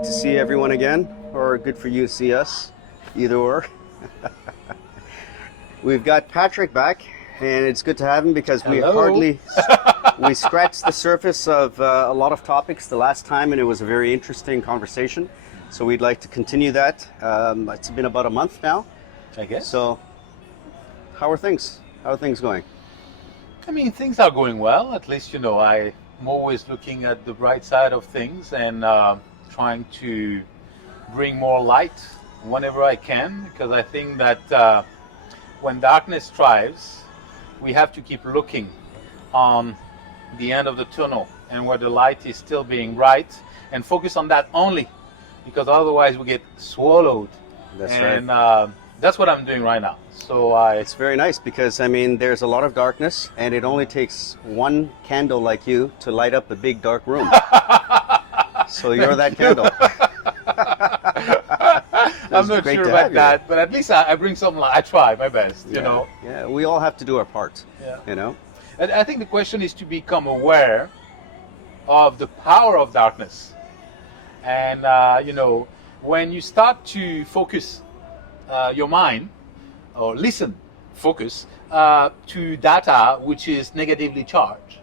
good to see everyone again, or good for you to see us, either or. We've got Patrick back, and it's good to have him because Hello. we scratched the surface of a lot of topics the last time, and it was a very interesting conversation. So we'd like to continue that. It's been about a month now. I guess. So, how are things? How are things going? I mean, things are going well. At least, I'm always looking at the bright side of things and trying to bring more light whenever I can, because I think that when darkness thrives, we have to keep looking on the end of the tunnel and where the light is still being bright and focus on that only, because otherwise we get swallowed. That's and right. That's what I'm doing right now. So It's very nice because, I mean, there's a lot of darkness, and it only takes one candle like you to light up a big dark room. So you're that candle. I'm not great sure to about have you. that, but at least I bring some light. I try my best, you know. Yeah, we all have to do our part, Yeah. you know? And I think the question is to become aware of the power of darkness. And, when you start to focus your mind, or focus to data which is negatively charged,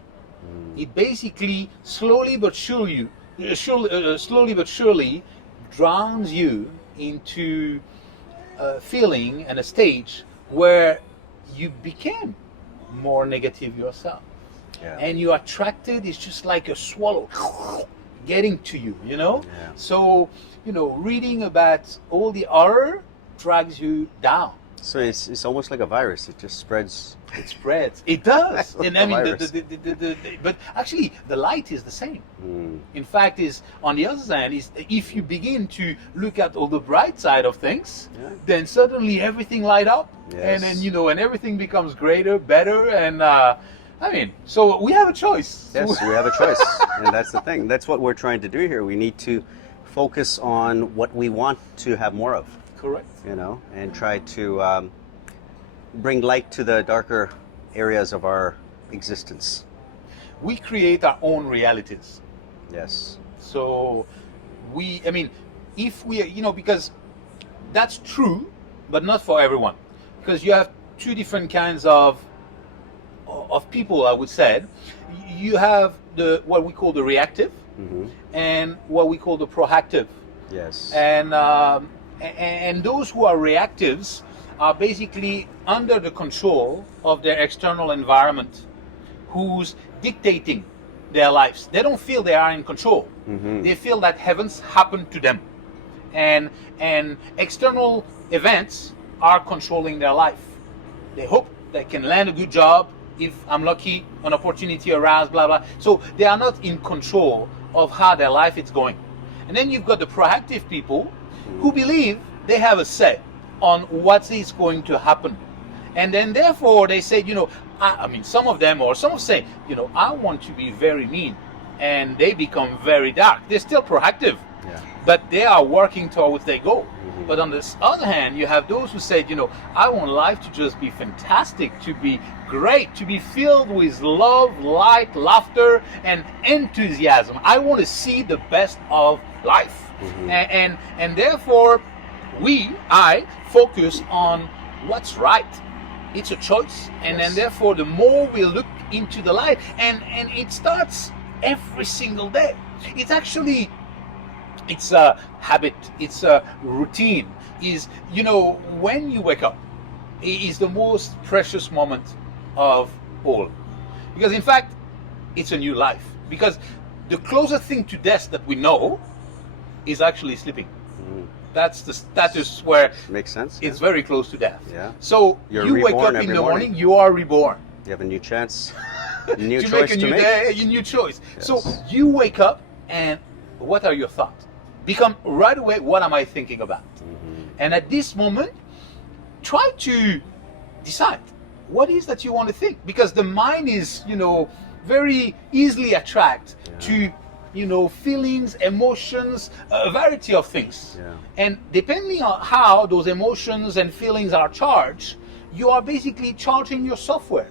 it basically slowly but surely drowns you into a feeling and a stage where you became more negative yourself. Yeah. And you are attracted, it's just like a swallow getting to you, Yeah. So, reading about all the horror drags you down. So it's almost like a virus. It just spreads. It spreads. It does. Like And a I mean, virus. but actually, the light is the same. Mm. In fact, is on the other hand, is if you begin to look at all the bright side of things, Yeah. then suddenly everything light up, Yes. and then and everything becomes greater, better, and so we have a choice. Yes, we have a choice, and that's the thing. That's what we're trying to do here. We need to focus on what we want to have more of, Correct. and try to bring light to the darker areas of our existence. We create our own realities. Yes. So if we, because that's true, but not for everyone, because you have two different kinds of people, I would say. You have what we call the reactive, Mm-hmm. and what we call the proactive. Yes. And those who are reactives are basically under the control of their external environment, who's dictating their lives. They don't feel they are in control. Mm-hmm. They feel that heavens happened to them, and external events are controlling their life. They hope they can land a good job. If I'm lucky, an opportunity arises, blah blah. So they are not in control of how their life is going. And then you've got the proactive people who believe they have a say on what is going to happen. And then therefore they say, some of them say, I want to be very mean. And they become very dark. They're still proactive, Yeah. but they are working towards their goal. Mm-hmm. But on the other hand, you have those who say, I want life to just be fantastic, to be great, to be filled with love, light, laughter, and enthusiasm. I want to see the best of life. Mm-hmm. And therefore, I focus on what's right. It's a choice. And then Yes. therefore, the more we look into the light, and it starts every single day. It's a habit, it's a routine. When you wake up, it is the most precious moment of all. Because in fact, it's a new life. Because the closest thing to death that we know is actually sleeping. Mm. That's the status where Makes sense. it's very close to death. Yeah. So You're you wake reborn up in every the morning, morning. you are reborn. You have a new chance, a new To choice make a to new make. day, a new choice. Yes. So you wake up, and what are your thoughts? Become right away, what am I thinking about? Mm-hmm. And at this moment, try to decide what is that you want to think, because the mind is, very easily attracted to, feelings, emotions, a variety of things. Yeah. And depending on how those emotions and feelings are charged, you are basically charging your software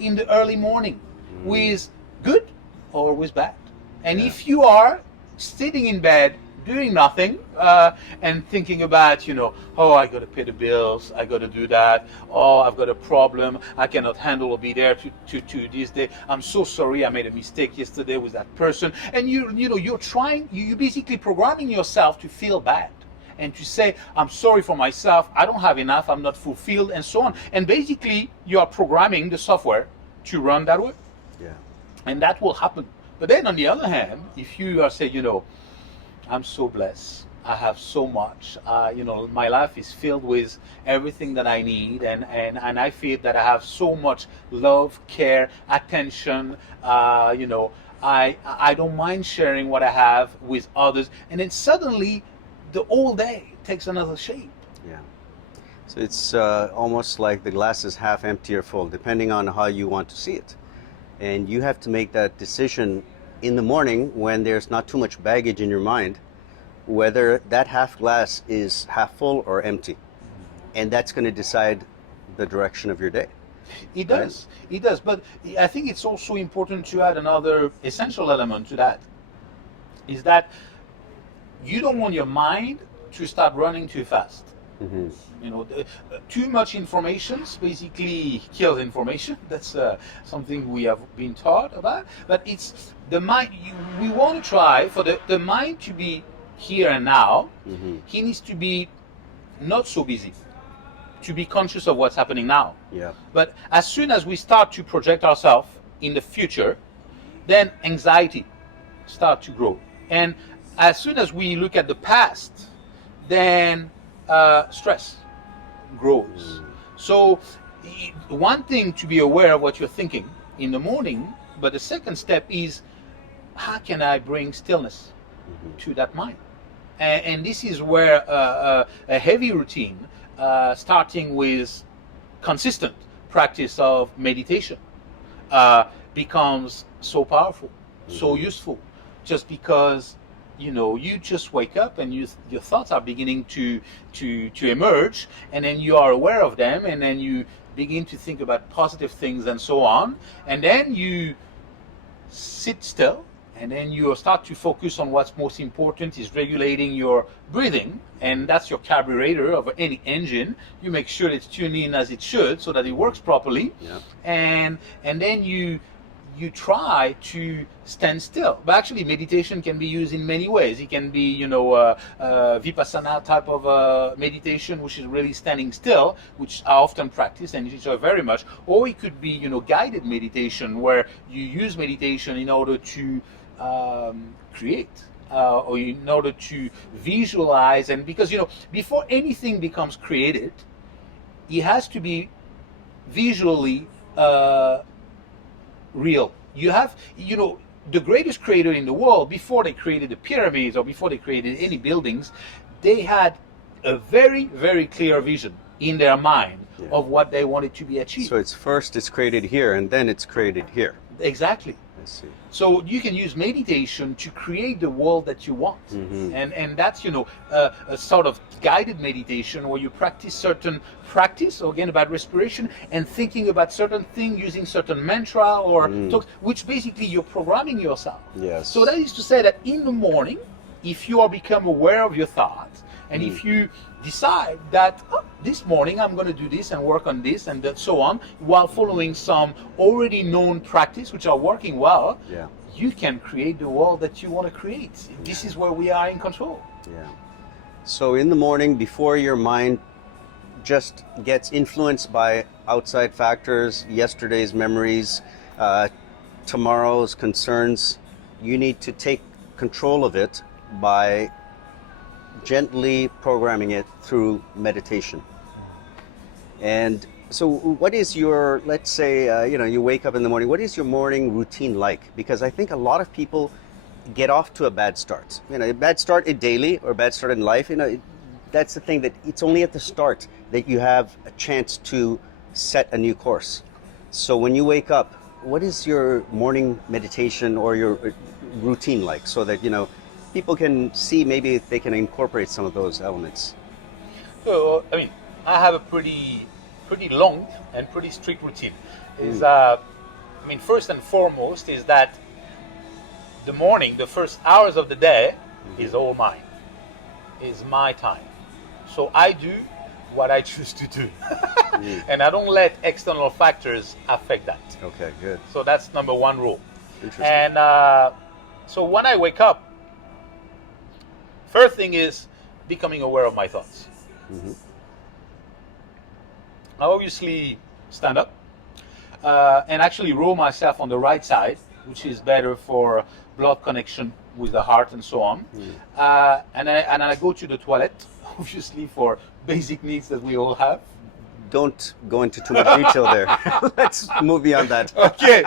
in the early morning with good or with bad. And Yeah. if you are sitting in bed doing nothing and thinking about, oh, I got to pay the bills, I got to do that, oh, I've got a problem, I cannot handle or be there to this day, I'm so sorry, I made a mistake yesterday with that person. And you're basically programming yourself to feel bad and to say, I'm sorry for myself, I don't have enough, I'm not fulfilled, and so on. And basically, you are programming the software to run that way. Yeah. And that will happen. But then on the other hand, if you are saying, I'm so blessed, I have so much, my life is filled with everything that I need, and I feel that I have so much love, care, attention, I don't mind sharing what I have with others. And then suddenly, the whole day takes another shape. Yeah. So it's almost like the glass is half empty or full, depending on how you want to see it. And you have to make that decision in the morning when there's not too much baggage in your mind, whether that half glass is half full or empty. And that's going to decide the direction of your day. It does. Right? It does. But I think it's also important to add another essential element to that, is that you don't want your mind to start running too fast. Mm-hmm. Too much information basically kills information. That's something we have been taught about. But it's the mind. We want to try for the mind to be here and now. Mm-hmm. He needs to be not so busy, to be conscious of what's happening now. Yeah. But as soon as we start to project ourselves in the future, then anxiety start to grow. And as soon as we look at the past, then stress grows. So one thing to be aware of what you're thinking in the morning, but the second step is, how can I bring stillness to that mind? And this is where a heavy routine, starting with consistent practice of meditation, becomes so powerful, so useful, just because you just wake up and your thoughts are beginning to emerge, and then you are aware of them, and then you begin to think about positive things and so on, and then you sit still, and then you start to focus on what's most important, is regulating your breathing, and that's your carburetor of any engine. You make sure it's tuned in as it should so that it works properly. Yeah. And then you try to stand still. But actually, meditation can be used in many ways. It can be, vipassana type of meditation, which is really standing still, which I often practice and enjoy very much. Or it could be, guided meditation, where you use meditation in order to create, or in order to visualize. And because, before anything becomes created, it has to be visually real. You have, the greatest creator in the world, before they created the pyramids or before they created any buildings, they had a very, very clear vision in their mind of what they wanted to be achieved. So it's created here, and then it's created here. Exactly. I see. So you can use meditation to create the world that you want. And that's, a sort of guided meditation where you practice certain practice, again, about respiration and thinking about certain thing, using certain mantra or talks, which basically you're programming yourself. Yes. So that is to say that in the morning, if you are become aware of your thoughts, and if you decide that this morning I'm going to do this and work on this and so on, while following some already known practice which are working well, you can create the world that you want to create. This is where we are in control. Yeah. So in the morning, before your mind just gets influenced by outside factors, yesterday's memories, tomorrow's concerns, you need to take control of it by gently programming it through meditation. And so what is your, let's say, you wake up in the morning, what is your morning routine like? Because I think a lot of people get off to a bad start. A bad start daily or a bad start in life, that's the thing, that it's only at the start that you have a chance to set a new course. So when you wake up, what is your morning meditation or your routine like, so that, people can see maybe if they can incorporate some of those elements? So, I have a pretty long and pretty strict routine. First and foremost is that the morning, the first hours of the day, is all mine. is my time. So I do what I choose to do. And I don't let external factors affect that. Okay, good. So that's number one rule. Interesting. And so when I wake up, first thing is becoming aware of my thoughts. Mm-hmm. I obviously stand up and actually roll myself on the right side, which is better for blood connection with the heart and so on. And I go to the toilet, obviously for basic needs that we all have. Don't go into too much detail there. Let's move beyond that. Okay.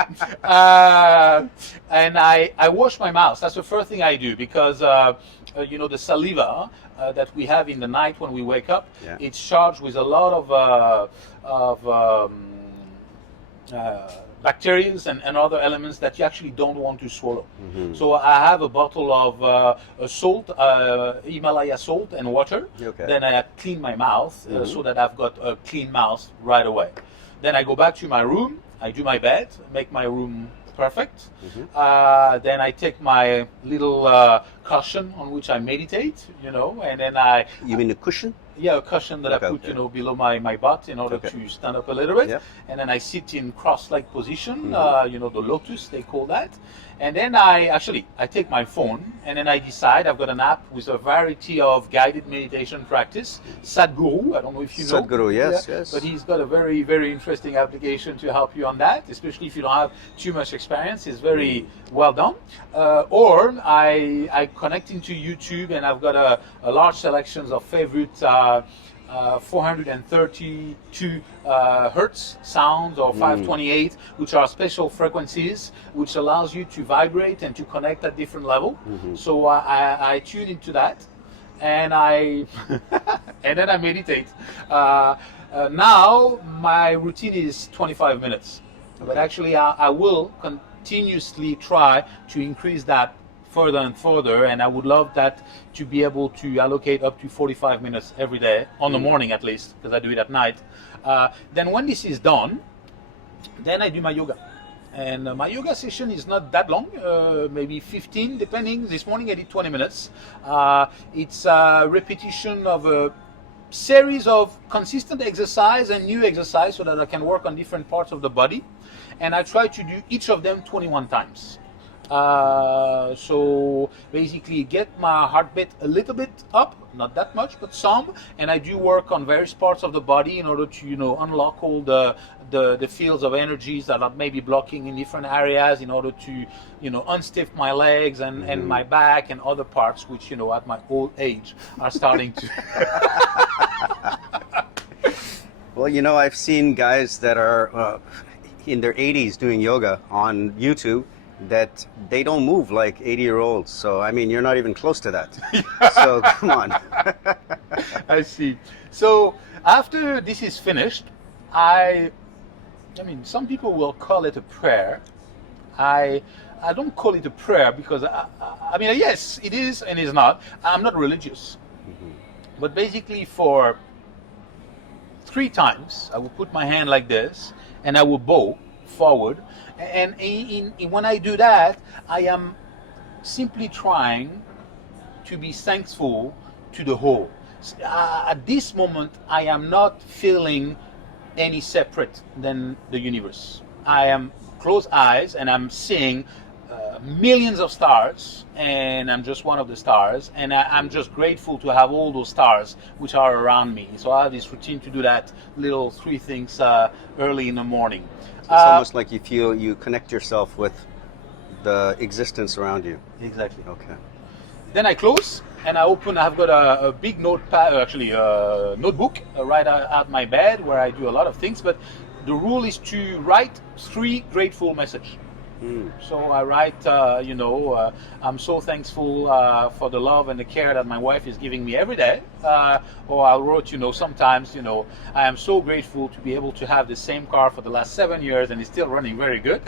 And I wash my mouth. That's the first thing I do because, the saliva that we have in the night when we wake up, Yeah. it's charged with a lot of bacteria and other elements that you actually don't want to swallow. Mm-hmm. So I have a bottle of salt, Himalaya salt and water. Okay. Then I clean my mouth so that I've got a clean mouth right away. Then I go back to my room, I do my bed, make my room perfect. Mm-hmm. Then I take my little cushion on which I meditate, and then You mean a cushion? a cushion that I put, okay. below my butt in order Okay. to stand up a little bit. Yep. And then I sit in cross-leg position, the lotus, they call that. And then I take my phone and then I decide I've got an app with a variety of guided meditation practice. Sadhguru, I don't know if you know. Sadhguru, yes, yes. But he's got a very, very interesting application to help you on that, especially if you don't have too much experience. It's very well done. Or I connect into YouTube and I've got a large selections of favorite 432 hertz sounds or 528, which are special frequencies, which allows you to vibrate and to connect at different level. So I tune into that, and and then I meditate. Now my routine is 25 minutes, but actually I will continuously try to increase that further and further, and I would love that to be able to allocate up to 45 minutes every day, on the morning at least, because I do it at night. Then when this is done, then I do my yoga. And my yoga session is not that long, maybe 15, depending. This morning I did 20 minutes. It's a repetition of a series of consistent exercise and new exercise so that I can work on different parts of the body. And I try to do each of them 21 times. So basically get my heartbeat a little bit up, not that much, but some, and I do work on various parts of the body in order to unlock all the fields of energies that are maybe blocking in different areas, in order to unstiff my legs and my back and other parts which at my old age are starting to Well, I've seen guys that are in their 80s doing yoga on YouTube that they don't move like 80-year-olds. So, I mean, you're not even close to that. So, come on. I see. So, after this is finished, I mean, some people will call it a prayer. I don't call it a prayer because, I mean, yes, it is and it's not. I'm not religious. But basically for 3 times, I will put my hand like this and I will bow forward. And when I do that, I am simply trying to be thankful to the whole. At this moment, I am not feeling any separate than the universe. I am closed eyes and I'm seeing millions of stars, and I'm just one of the stars, and I'm just grateful to have all those stars which are around me. So I have this routine to do that little 3 things early in the morning. It's almost like you feel you connect yourself with the existence around you. Exactly. Okay. Then I close and I open. I've got a big notepad, actually a notebook right at my bed where I do a lot of things. But the rule is to write 3 grateful messages. So I write, I'm so thankful for the love and the care that my wife is giving me every day. Or I wrote, sometimes, I am so grateful to be able to have the same car for the last 7 years and it's still running very good.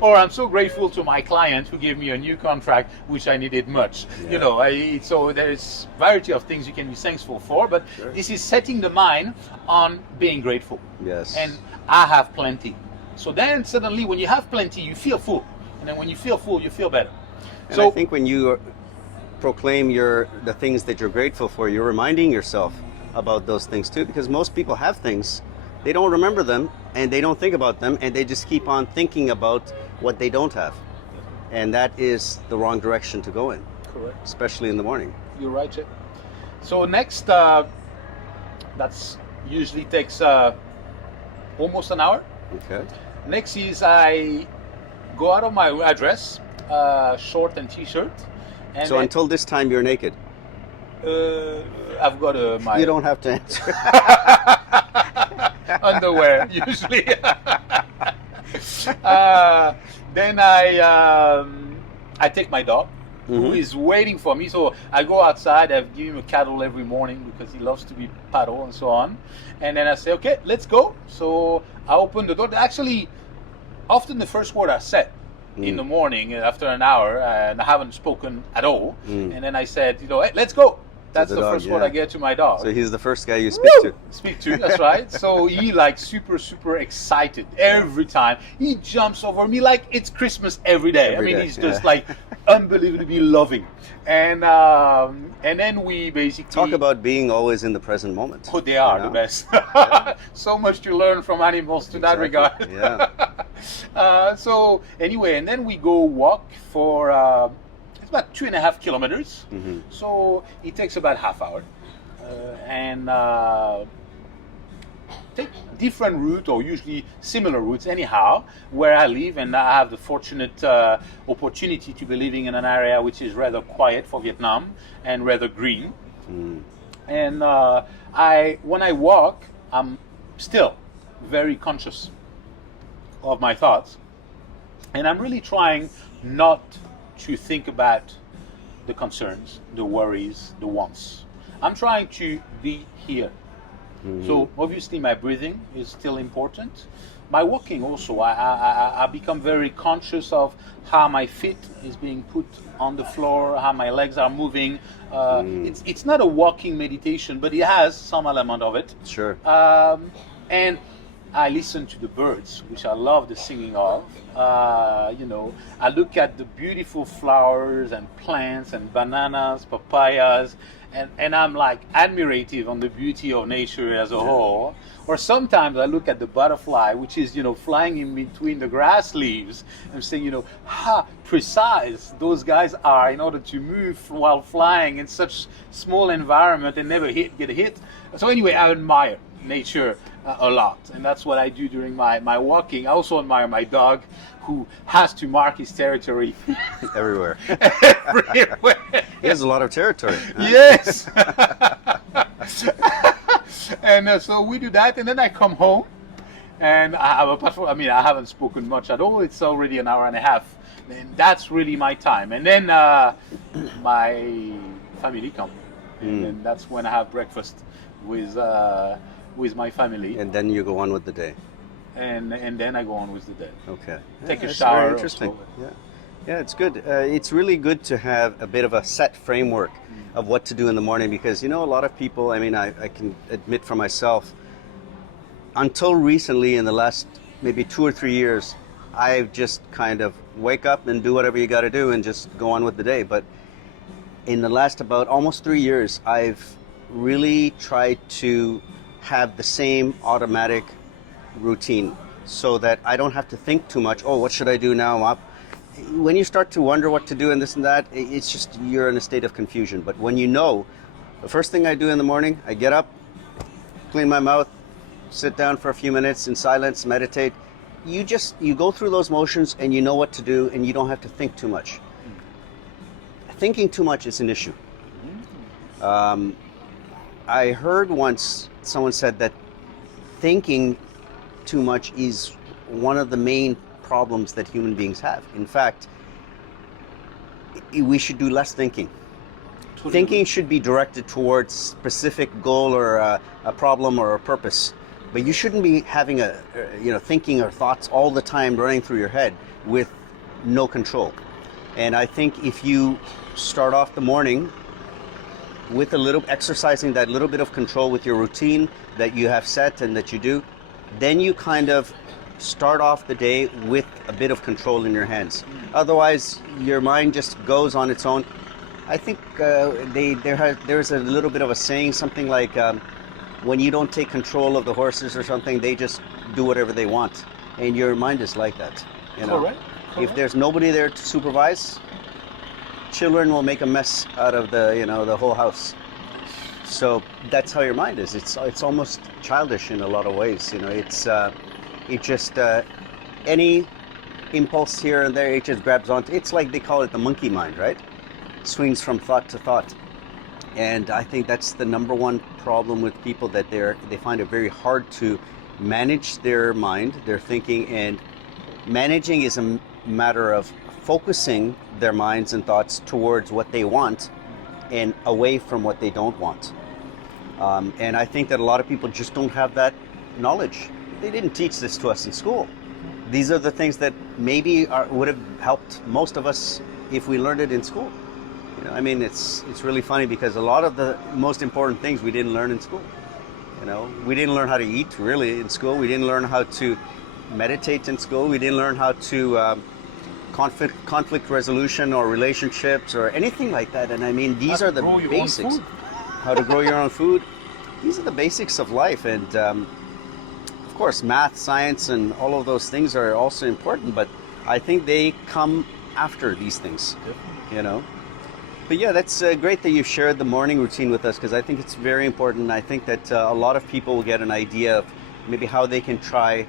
Or I'm so grateful to my client who gave me a new contract, which I needed much. Yeah. So there's variety of things you can be thankful for, but this is setting the mind on being grateful. Yes. And I have plenty. So then suddenly when you have plenty, you feel full. And then when you feel full, you feel better. And So I think when you proclaim the things that you're grateful for, you're reminding yourself about those things too, because most people have things, they don't remember them and they don't think about them, and they just keep on thinking about what they don't have. And that is the wrong direction to go in. Correct. Especially in the morning. You're right, Jay. So next, that's usually takes almost an hour. Okay. Next is I go out of my address, short and t-shirt. And so until this time, you're naked. I've got my... You don't have to answer. underwear, usually. Then I take my dog, who is waiting for me. So I go outside. I give him a cuddle every morning because he loves to be paddled and so on. And then I say, okay, let's go. So I open the door. Actually, often the first word I said in the morning after an hour, and I haven't spoken at all. And then I said, hey, let's go. That's the dog, first word I get to my dog. So he's the first guy you speak to. Speak to, that's right. So he super excited every time. He jumps over me like it's Christmas every day. Every day, he's just like unbelievably loving. And then we basically talk about being always in the present moment. Oh, they are the best. So much to learn from animals to that regard. Yeah. So anyway, and then we go walk for it's about 2.5 kilometers. So it takes about half hour, and take different route, or usually similar routes anyhow, where I live. And I have the fortunate opportunity to be living in an area which is rather quiet for Vietnam and rather green. And when I walk, I'm still very conscious of my thoughts, and I'm really trying not to think about the concerns, the worries, the wants. I'm trying to be here. So obviously my breathing is still important. My walking also, I become very conscious of how my feet is being put on the floor, how my legs are moving. It's not a walking meditation, but it has some element of it. Sure. And I listen to the birds, which I love the singing of. I look at the beautiful flowers and plants and bananas, papayas, and I'm like admirative on the beauty of nature as a whole. Or sometimes I look at the butterfly, which is, flying in between the grass leaves, and saying, how precise those guys are in order to move while flying in such small environment and never get hit. So anyway, I admire nature a lot, and that's what I do during my walking. I also admire my dog, who has to mark his territory everywhere. Everywhere. He has a lot of territory. Huh? Yes. And so we do that, and then I come home, and I haven't spoken much at all. It's already an hour and a half, and that's really my time. And then my family come, and then that's when I have breakfast with my family. And then you go on with the day. And then I go on with the day. Okay. Take a That's shower. Very interesting. Yeah, it's good. It's really good to have a bit of a set framework of what to do in the morning, because a lot of people, I can admit for myself, until recently, in the last maybe 2 or 3 years, I've just kind of wake up and do whatever you got to do and just go on with the day. But in the last about almost 3 years, I've really tried to have the same automatic routine, so that I don't have to think too much. Oh, what should I do now? I'm up. When you start to wonder what to do and this and that, it's just you're in a state of confusion. But when the first thing I do in the morning, I get up, clean my mouth, sit down for a few minutes in silence, meditate. You go through those motions and you know what to do, and you don't have to think too much. Thinking too much is an issue. I heard once someone said that thinking too much is one of the main problems that human beings have. In fact, we should do less thinking. Totally. Thinking should be directed towards specific goal or a problem or a purpose, but you shouldn't be having thinking or thoughts all the time running through your head with no control. And I think if you start off the morning with exercising that little bit of control with your routine that you have set and that you do, then you kind of start off the day with a bit of control in your hands. Otherwise, your mind just goes on its own I think there's a little bit of a saying, something like when you don't take control of the horses or something, they just do whatever they want, and your mind is like that. You know, Correct. if there's nobody there to supervise, children will make a mess out of the whole house. So that's how your mind is. It's almost childish in a lot of ways. It just any impulse here and there, it just grabs onto. It's like they call it the monkey mind, right? Swings from thought to thought. And I think that's the number one problem with people, that they find it very hard to manage their mind, their thinking, and managing is a matter of focusing their minds and thoughts towards what they want and away from what they don't want. And I think that a lot of people just don't have that knowledge. They didn't teach this to us in school. These are the things that maybe would have helped most of us if we learned it in school. I mean, it's really funny because a lot of the most important things we didn't learn in school. We didn't learn how to eat really in school. We didn't learn how to meditate in school. We didn't learn how to conflict resolution or relationships or anything like that. And I mean, these are the basics. How to grow your own food. These are the basics of life. And of course, math, science, and all of those things are also important. But I think they come after these things. But yeah, that's great that you've shared the morning routine with us, because I think it's very important. I think that a lot of people will get an idea of maybe how they can try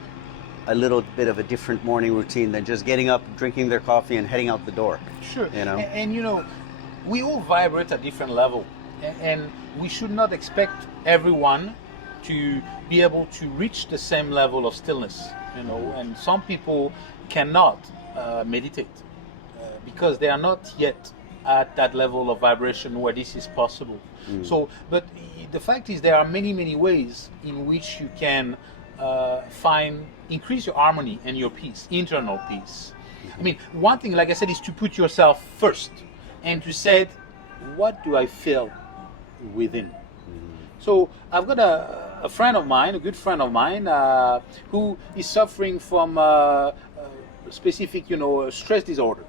a little bit of a different morning routine than just getting up, drinking their coffee, and heading out the door. Sure. And we all vibrate at different level, and we should not expect everyone to be able to reach the same level of stillness. And some people cannot meditate because they are not yet at that level of vibration where this is possible. So, but the fact is, there are many, many ways in which you can increase your harmony and your peace, internal peace. I mean, one thing, like I said, is to put yourself first and to say, what do I feel within? So I've got a friend of mine, a good friend of mine, who is suffering from a specific, stress disorder.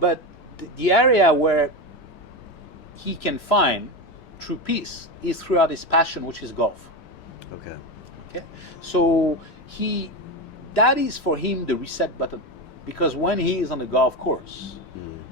But the area where he can find true peace is throughout his passion, which is golf. Okay. So that is for him the reset button, because when he is on the golf course,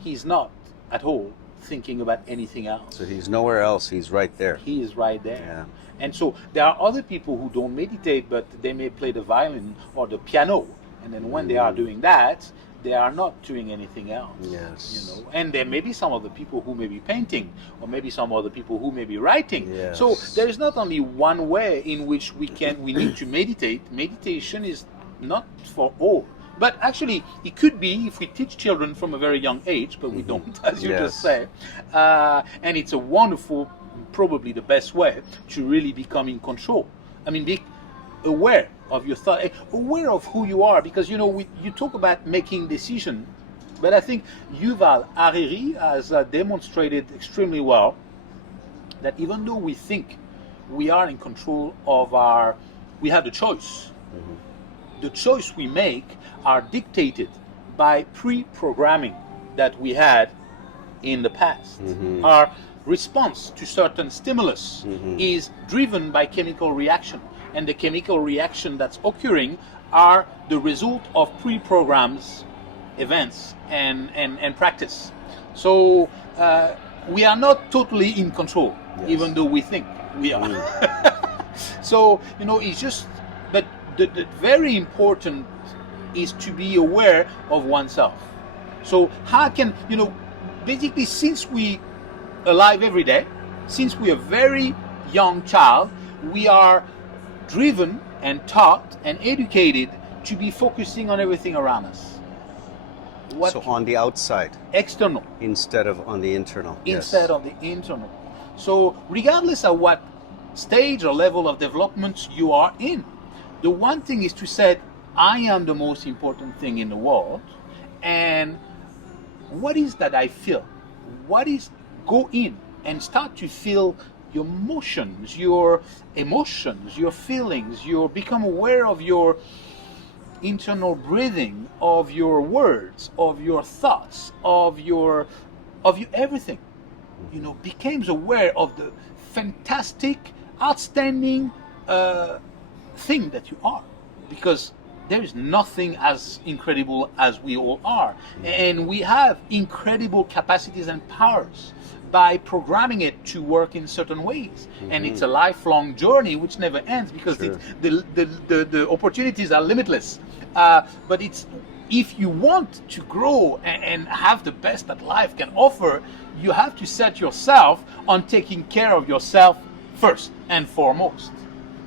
he's not at all thinking about anything else. So he's nowhere else. He's right there. He is right there. Yeah. And so there are other people who don't meditate, but they may play the violin or the piano, and then when they are doing that, they are not doing anything else. Yes. And there may be some of the people who may be painting, or maybe some other people who may be writing. Yes. So there is not only one way in which we need to meditate. Meditation is not for all. But actually, it could be if we teach children from a very young age, but we don't, as you just said. And it's a wonderful, probably the best way to really become in control. I mean, be aware of your thought, aware of who you are, because you talk about making decision, but I think Yuval Harari has demonstrated extremely well that even though we think we are in control of we have the choice. The choice we make are dictated by pre-programming that we had in the past. Our response to certain stimulus is driven by chemical reaction, and the chemical reaction that's occurring are the result of pre-programs, events, and practice. So we are not totally in control, even though we think we are. So it's just, but the very important is to be aware of oneself. So how can basically, since we alive every day, since we are a very young child, we are driven and taught and educated to be focusing on everything around us. So on the outside, external, instead of on the internal. Instead of the internal. So regardless of what stage or level of development you are in, the one thing is to say, I am the most important thing in the world, and what is that I feel? Go in and start to feel your emotions, your feelings. You become aware of your internal breathing, of your words, of your thoughts, of your of your everything. Became aware of the fantastic, outstanding thing that you are, because there is nothing as incredible as we all are, and we have incredible capacities and powers by programming it to work in certain ways. And it's a lifelong journey which never ends, because Sure. the opportunities are limitless. But it's, if you want to grow and have the best that life can offer, you have to set yourself on taking care of yourself first and foremost.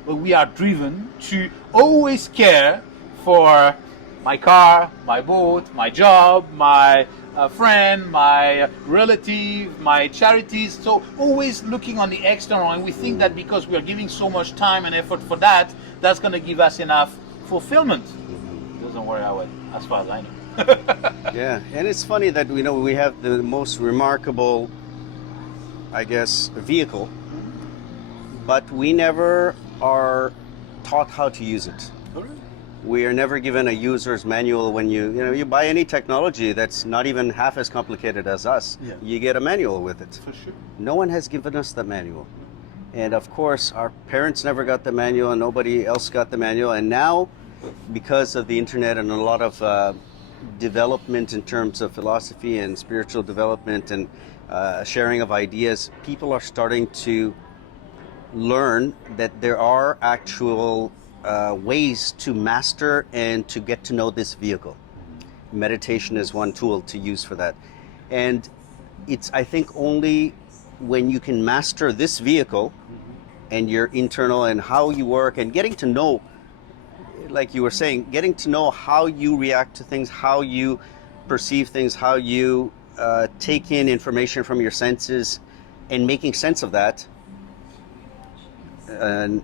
But we are driven to always care for my car, my boat, my job, my friend, my relative, my charities. So always looking on the external, and we think that because we are giving so much time and effort for that, that's going to give us enough fulfillment. It doesn't work that way, as far as I know. Yeah, and it's funny that we have the most remarkable, I guess, vehicle, but we never are taught how to use it. We are never given a user's manual. When you buy any technology that's not even half as complicated as us, Yeah. you get a manual with it. For sure. No one has given us the manual. And of course, our parents never got the manual, and nobody else got the manual. And now, because of the internet and a lot of development in terms of philosophy and spiritual development and sharing of ideas, people are starting to learn that there are actual ways to master and to get to know this vehicle. Meditation is one tool to use for that. And it's, I think, only when you can master this vehicle and your internal and how you work, and getting to know, like you were saying, getting to know how you react to things, how you perceive things, how you take in information from your senses, and making sense of that. And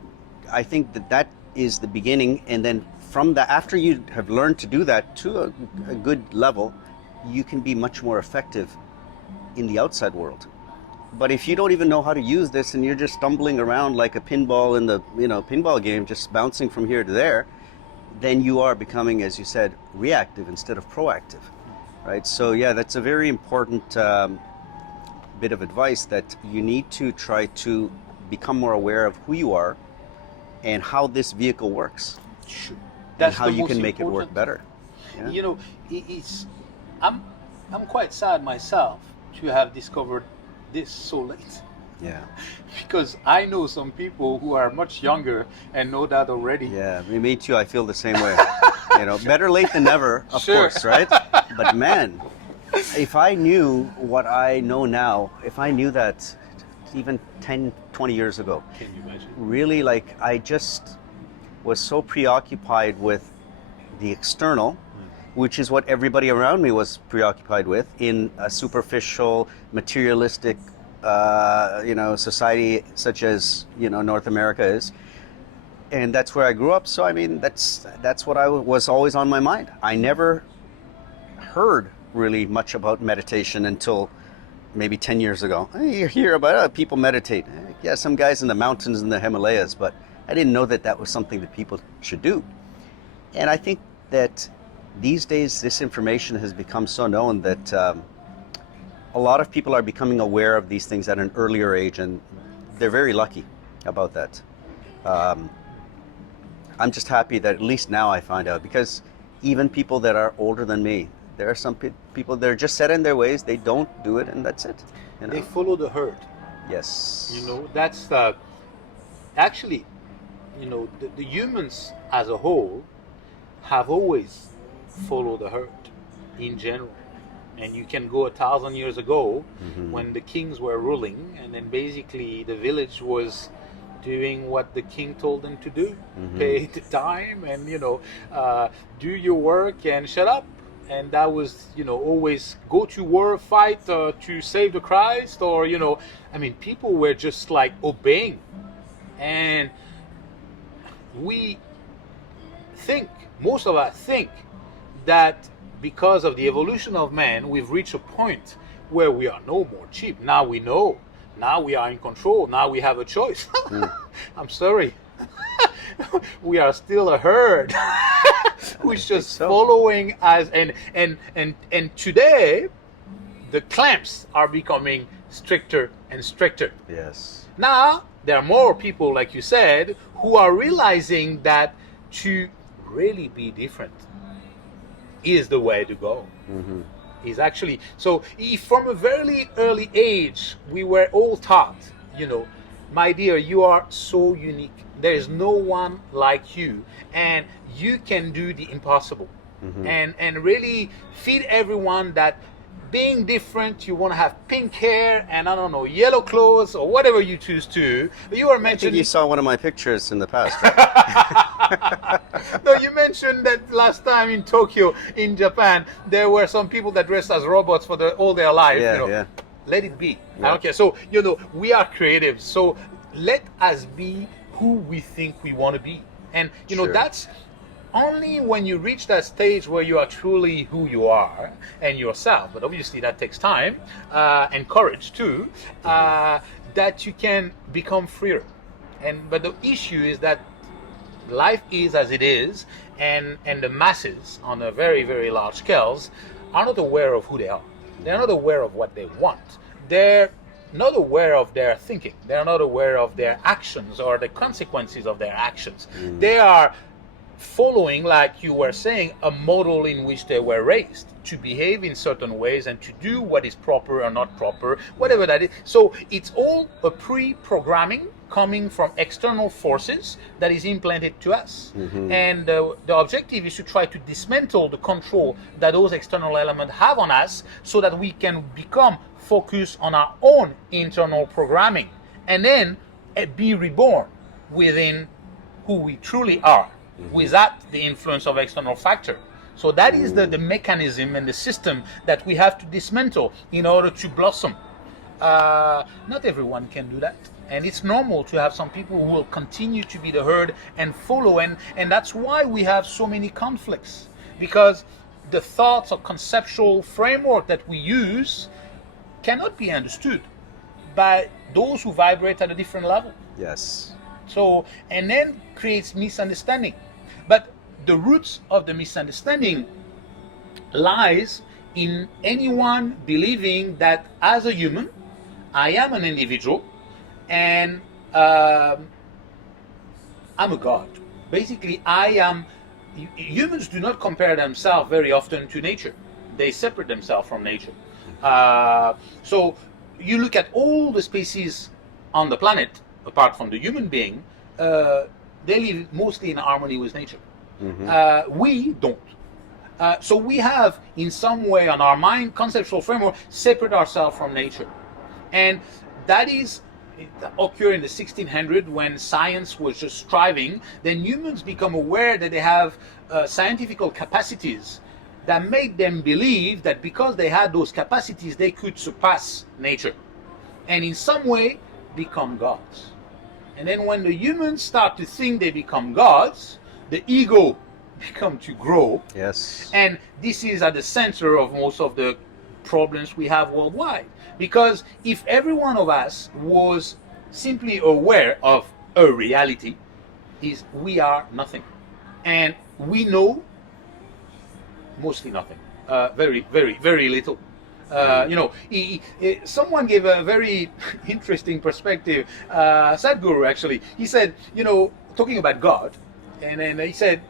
I think that is the beginning. And then from that, after you have learned to do that to a good level, you can be much more effective in the outside world. But if you don't even know how to use this, and you're just stumbling around like a pinball in the pinball game, just bouncing from here to there, then you are becoming, as you said, reactive instead of proactive, right? So yeah, that's a very important bit of advice, that you need to try to become more aware of who you are and how this vehicle works, and how you can make it work better. Yeah. I'm quite sad myself to have discovered this so late. Yeah. Because I know some people who are much younger and know that already. Yeah, me too. I feel the same way. Better late than never, of Sure. course, right? But man, if I knew what I know now, if I knew that even 10, 20 years ago, Can you imagine? really, like, I just was so preoccupied with the external, which is what everybody around me was preoccupied with in a superficial, materialistic, society such as North America is, and that's where I grew up. So I mean, that's what was always on my mind. I never heard really much about meditation until maybe 10 years ago. You hear about people meditate. Yeah, some guys in the mountains in the Himalayas, but I didn't know that was something that people should do. And I think that these days this information has become so known that a lot of people are becoming aware of these things at an earlier age, and they're very lucky about that. I'm just happy that at least now I find out, because even people that are older than me, there are some people that are just set in their ways. They don't do it, and that's it. They follow the herd. Yes. That's actually, the humans as a whole have always followed the herd in general. And you can go 1,000 years ago, when the kings were ruling, and then basically the village was doing what the king told them to do. Pay the time, and do your work and shut up. And that was always go to war, fight to save the Christ, or people were just like obeying. And most of us think that because of the evolution of man, we've reached a point where we are no more cheap. Now we know. Now we are in control. Now we have a choice. I'm sorry. We are still a herd who's just following us. And today, the clamps are becoming stricter and stricter. Yes. Now, there are more people, like you said, who are realizing that to really be different is the way to go. Mm-hmm. Is actually, so if from a very early age we were all taught, my dear, you are so unique. There is no one like you, and you can do the impossible. Mm-hmm. And really feed everyone that being different, you want to have pink hair and I don't know, yellow clothes or whatever you choose to. But you are I think mentioning. you saw one of my pictures in the past. Right? No, you mentioned that last time in Tokyo, in Japan, there were some people that dressed as robots for all their life. Yeah, yeah. Let it be. Yeah. Okay, so we are creative. So let us be who we think we want to be, and Sure. that's only when you reach that stage where you are truly who you are and yourself. But obviously that takes time and courage too. That you can become freer. But the issue is that life is as it is, and the masses on a very, very large scales are not aware of who they are. They're not aware of what they want. They're not aware of their thinking. They're not aware of their actions or the consequences of their actions. They are following, like you were saying, a model in which they were raised to behave in certain ways and to do what is proper or not proper, whatever that is. So it's all a pre-programming coming from external forces that is implanted to us. Mm-hmm. And the objective is to try to dismantle the control that those external elements have on us so that we can become focused on our own internal programming and then be reborn within who we truly are. Mm-hmm. Without the influence of external factor. So that is the mechanism and the system that we have to dismantle in order to blossom. Not everyone can do that. And it's normal to have some people who will continue to be the herd and follow. And that's why we have so many conflicts. Because the thoughts or conceptual framework that we use cannot be understood by those who vibrate at a different level. Yes. So, and then creates misunderstanding. But the roots of the misunderstanding lies in anyone believing that as a human, I am an individual and I'm a god. Basically, humans do not compare themselves very often to nature. They separate themselves from nature. So you look at all the species on the planet, apart from the human being, they live mostly in harmony with nature. Mm-hmm. We don't. So we have, in some way, on our mind, conceptual framework, separate ourselves from nature. And that occurred in the 1600s when science was just striving. Then humans become aware that they have scientific capacities that made them believe that because they had those capacities, they could surpass nature. And in some way, become gods. And then when the humans start to think they become gods, the ego becomes to grow. Yes. And this is at the center of most of the problems we have worldwide. Because if every one of us was simply aware of a reality, is we are nothing. And we know mostly nothing. Very, very, very little. Someone gave a very interesting perspective. Sadhguru, actually, he said, talking about God, and then he said,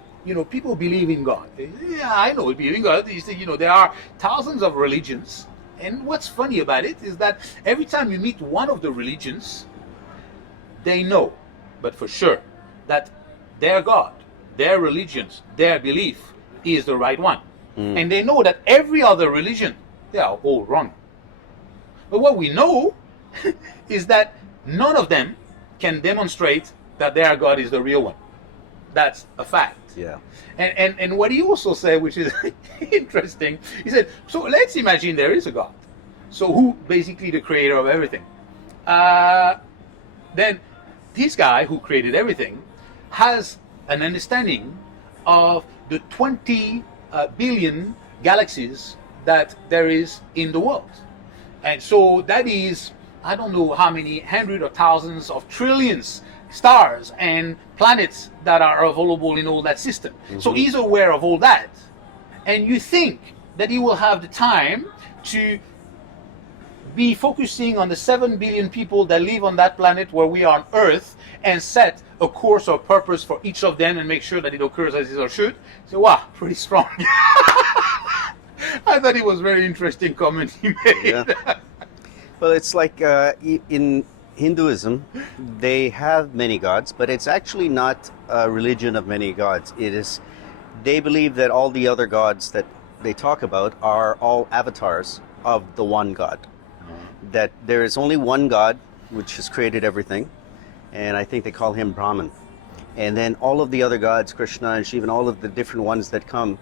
people believe in God. Yeah, I know, believe in God. He said, there are thousands of religions, and what's funny about it is that every time you meet one of the religions, they know, but for sure, that their God, their religions, their belief is the right one, and they know that every other religion, they are all wrong. But what we know is that none of them can demonstrate that their God is the real one. That's a fact. Yeah. And what he also said, which is interesting, he said, so let's imagine there is a God. So who basically the creator of everything? Then this guy who created everything has an understanding of the 20 billion galaxies that there is in the world. And so that is, I don't know how many hundreds or thousands of trillions stars and planets that are available in all that system. Mm-hmm. So he's aware of all that. And you think that he will have the time to be focusing on the 7 billion people that live on that planet where we are on Earth and set a course or purpose for each of them and make sure that it occurs as it or should. So, wow, pretty strong. I thought it was very interesting comment he made. Yeah. Well, it's like in Hinduism, they have many gods, but it's actually not a religion of many gods. It is, they believe that all the other gods that they talk about are all avatars of the one God. That there is only one God which has created everything, and I think they call him Brahman. And then all of the other gods, Krishna and Shiva, and all of the different ones that come,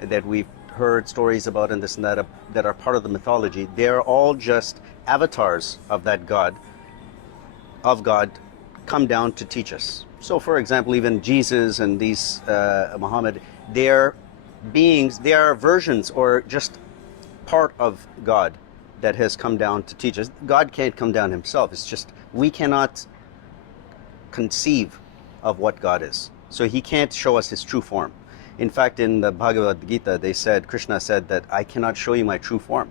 that we've heard stories about and this and that, that are part of the mythology, they're all just avatars of that God, of God, come down to teach us. So for example, even Jesus and these Muhammad, they're beings, they are versions or just part of God that has come down to teach us. God can't come down himself. It's just we cannot conceive of what God is. So he can't show us his true form. In fact, in the Bhagavad Gita, they said, Krishna said that I cannot show you my true form.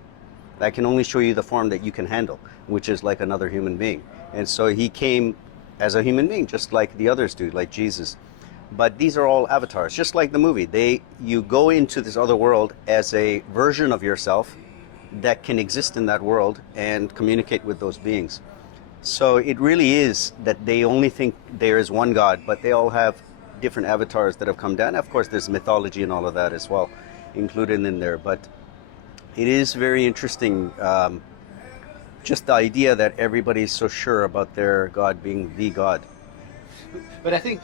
I can only show you the form that you can handle, which is like another human being. And so he came as a human being, just like the others do, like Jesus. But these are all avatars, just like the movie. You go into this other world as a version of yourself that can exist in that world and communicate with those beings. So it really is that they only think there is one God, but they all have different avatars that have come down. Of course, there's mythology and all of that as well included in there. But it is very interesting, just the idea that everybody's so sure about their God being the God. But I think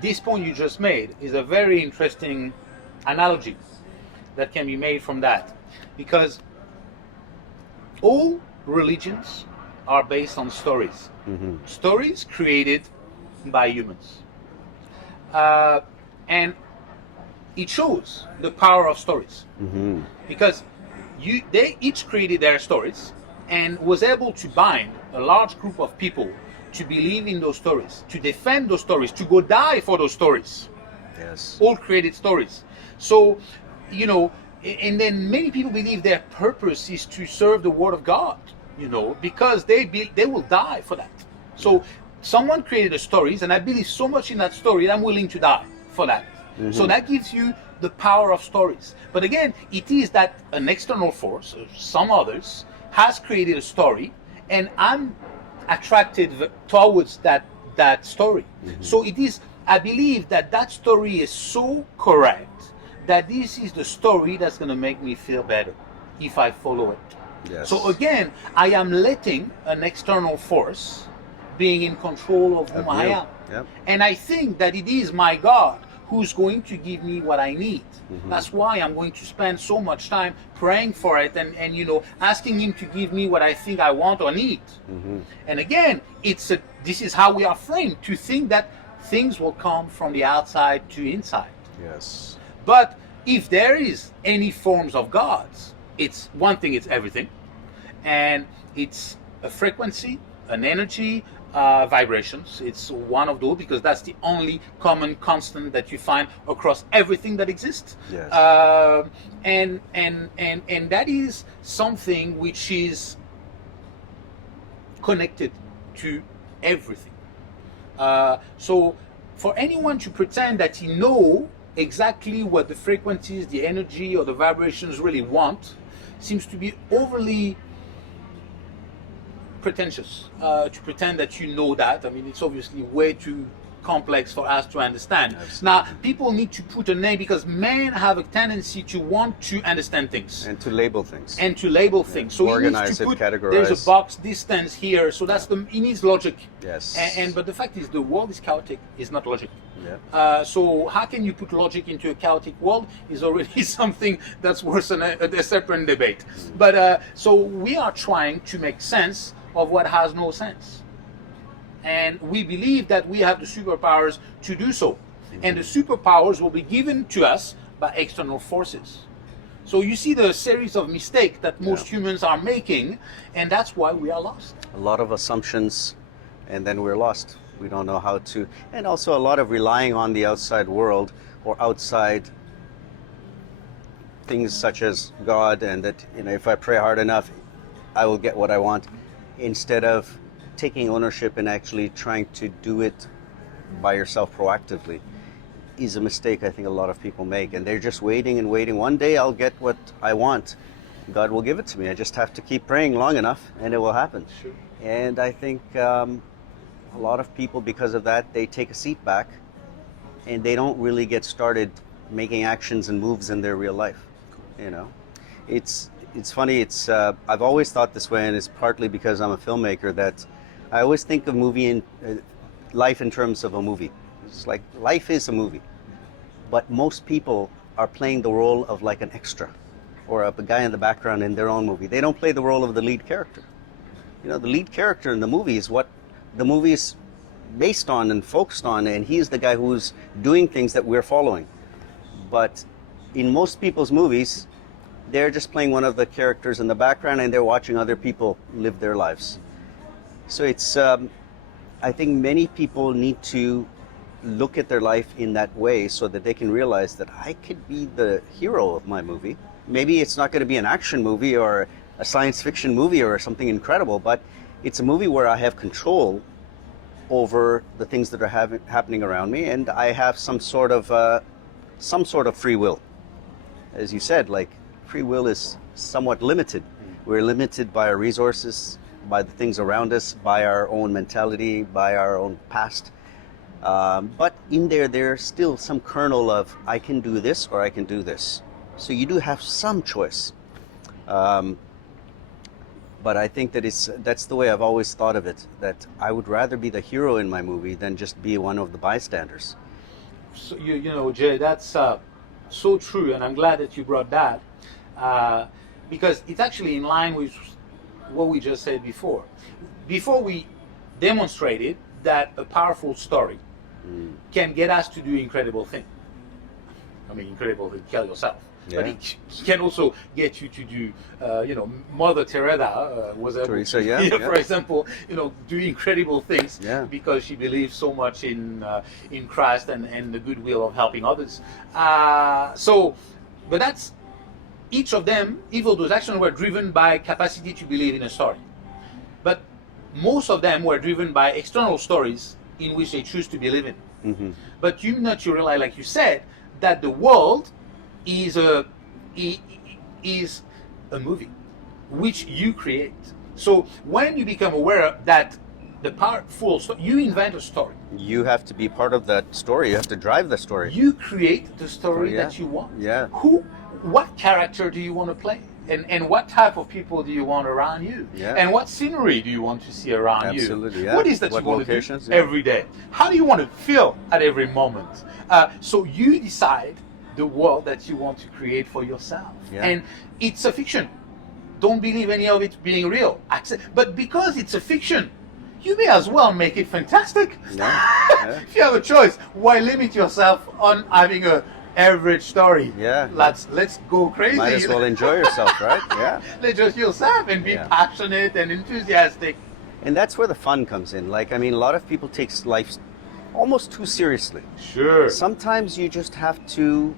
this point you just made is a very interesting analogy that can be made from that. Because all religions are based on stories. Mm-hmm. Stories created by humans. And it shows the power of stories. Mm-hmm. Because they each created their stories and was able to bind a large group of people to believe in those stories, to defend those stories, to go die for those stories. Yes. All created stories. So, and then many people believe their purpose is to serve the word of God, because they will die for that. So someone created the stories, and I believe so much in that story that I'm willing to die for that. Mm-hmm. So that gives you the power of stories. But again, it is that an external force, or some others, has created a story, and I'm attracted towards that story. Mm-hmm. So it is, I believe that story is so correct that this is the story that's going to make me feel better if I follow it. Yes. So again, I am letting an external force being in control of whom I am. Yep. And I think that it is my God who's going to give me what I need. Mm-hmm. That's why I'm going to spend so much time praying for it and asking him to give me what I think I want or need. Mm-hmm. And again, this is how we are framed, to think that things will come from the outside to inside. Yes. But if there is any forms of gods, it's one thing, it's everything. And it's a frequency, an energy, vibrations. It's one of those, because that's the only common constant that you find across everything that exists. Yes. And that is something which is connected to everything. So for anyone to pretend that he know exactly what the frequencies, the energy, or the vibrations really want seems to be overly pretentious to pretend that you know that. I mean, it's obviously way too complex for us to understand. Absolutely. Now, people need to put a name, because men have a tendency to want to understand things. And to label things. So organize it, categorize. There's a box, distance here, so that's he needs logic. Yes. But the fact is, the world is chaotic, it's not logic. Yeah. So how can you put logic into a chaotic world is already something that's worse than a separate debate. Mm. But so we are trying to make sense of what has no sense. And we believe that we have the superpowers to do so. Mm-hmm. And the superpowers will be given to us by external forces. So you see the series of mistakes that most humans are making, and that's why we are lost. A lot of assumptions, and then we're lost. We don't know how to, and also a lot of relying on the outside world or outside things such as God, and that, if I pray hard enough, I will get what I want, instead of taking ownership and actually trying to do it by yourself proactively, is a mistake I think a lot of people make. And they're just waiting and waiting. One day I'll get what I want. God will give it to me. I just have to keep praying long enough and it will happen. Sure. And I think a lot of people, because of that, they take a seat back and they don't really get started making actions and moves in their real life. You know, it's funny. I've always thought this way, and it's partly because I'm a filmmaker, that I always think of life in terms of a movie. It's like life is a movie, but most people are playing the role of like an extra or a guy in the background in their own movie. They don't play the role of the lead character. You know, the lead character in the movie is what the movie is based on and focused on, and he's the guy who's doing things that we're following. But in most people's movies, they're just playing one of the characters in the background and they're watching other people live their lives. So I think many people need to look at their life in that way so that they can realize that I could be the hero of my movie. Maybe it's not going to be an action movie or a science fiction movie or something incredible, but it's a movie where I have control over the things that are happening around me, and I have some sort of free will. As you said, like, free will is somewhat limited. We're limited by our resources, by the things around us, by our own mentality, by our own past. But in there's still some kernel of I can do this or I can do this. So you do have some choice. But I think that's the way I've always thought of it, that I would rather be the hero in my movie than just be one of the bystanders. So, you know, Jay, that's so true, and I'm glad that you brought that, because it's actually in line with what we just said before. Before we demonstrated that a powerful story can get us to do incredible things. I mean, incredible to kill yourself. Yeah. But it can also get you to do, you know, Mother Teresa was able Teresa, to, for example, you know, do incredible things because she believes so much in Christ and the goodwill of helping others. But that's, each of them, even those actions were driven by capacity to believe in a story. But most of them were driven by external stories in which they choose to believe in. Mm-hmm. But you realize, like you said, that the world is a movie which you create. So when you become aware that the powerful story, you invent a story. You have to be part of that story. You have to drive the story. You create the story that you want. Yeah. What character do you want to play? And what type of people do you want around you? Yeah. And what scenery do you want to see around you? Absolutely, yeah. What is that What you want locations, to do every day? How do you want to feel at every moment? So you decide the world that you want to create for yourself. Yeah. And it's a fiction. Don't believe any of it being real. But because it's a fiction, you may as well make it fantastic. Yeah. If you have a choice, why limit yourself on having a average story? Yeah. Let's go crazy. Might as well enjoy yourself, right? Yeah. Let's just yourself and be passionate and enthusiastic. And that's where the fun comes in. Like, I mean, a lot of people take life almost too seriously. Sure. Sometimes you just have to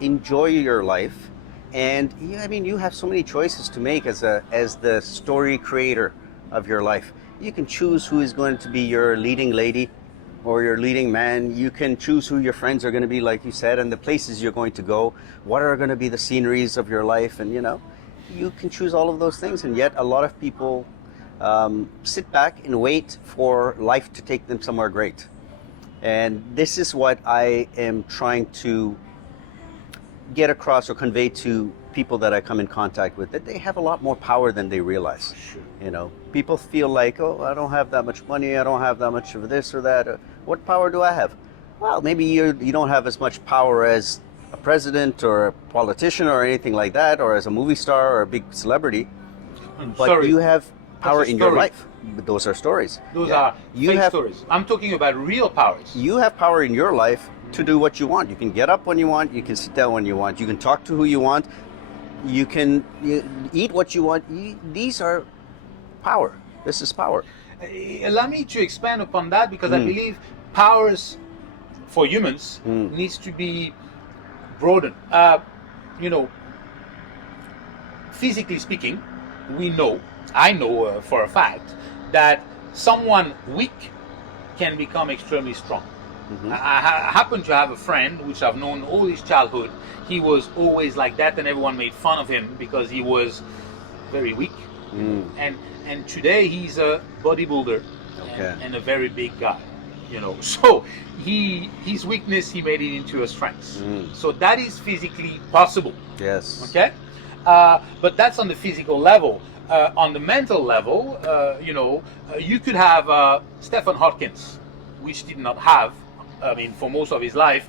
enjoy your life, and I mean, you have so many choices to make as the story creator of your life. You can choose who is going to be your leading lady or your leading man. You can choose who your friends are going to be, like you said, and the places you're going to go. What are going to be the sceneries of your life? And you can choose all of those things, and yet a lot of people sit back and wait for life to take them somewhere great. And this is what I am trying to get across or convey to people that I come in contact with, that they have a lot more power than they realize. Sure. People feel like, oh, I don't have that much money, I don't have that much of this or that. What power do I have? Well, maybe you don't have as much power as a president or a politician or anything like that, or as a movie star or a big celebrity, but you have power in your life. But those are stories. Those are fake stories. I'm talking about real powers. You have power in your life to do what you want. You can get up when you want, you can sit down when you want, you can talk to who you want, you can eat what you want. These are power. This is power. Allow me to expand upon that, because I believe powers for humans needs to be broadened. Physically speaking, we know, I know for a fact, that someone weak can become extremely strong. I happen to have a friend which I've known all his childhood. He was always like that, and everyone made fun of him because he was very weak. And today he's a bodybuilder and a very big guy. So his weakness he made it into a strength. So that is physically possible. Yes. Okay, but that's on the physical level. On the mental level, you could have Stephen Hawkins, which did not have, for most of his life,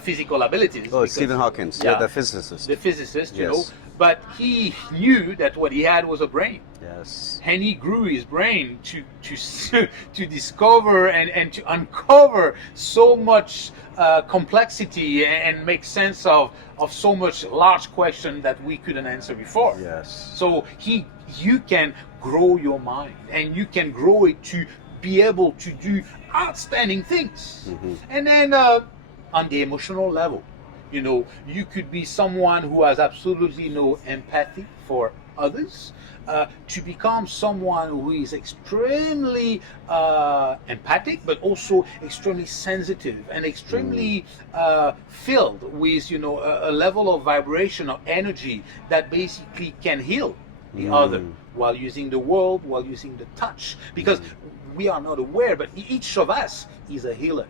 physical abilities. Oh, Stephen Hawking, the physicist. The physicist, Yes. But he knew that what he had was a brain. Yes. And he grew his brain to discover and to uncover so much complexity and make sense of so much large question that we couldn't answer before. Yes. So you can grow your mind, and you can grow it to be able to do outstanding things. And then on the emotional level, you could be someone who has absolutely no empathy for others, to become someone who is extremely empathic, but also extremely sensitive and extremely filled with a level of vibration or energy that basically can heal the other, while using the world, while using the touch, because we are not aware, but each of us is a healer.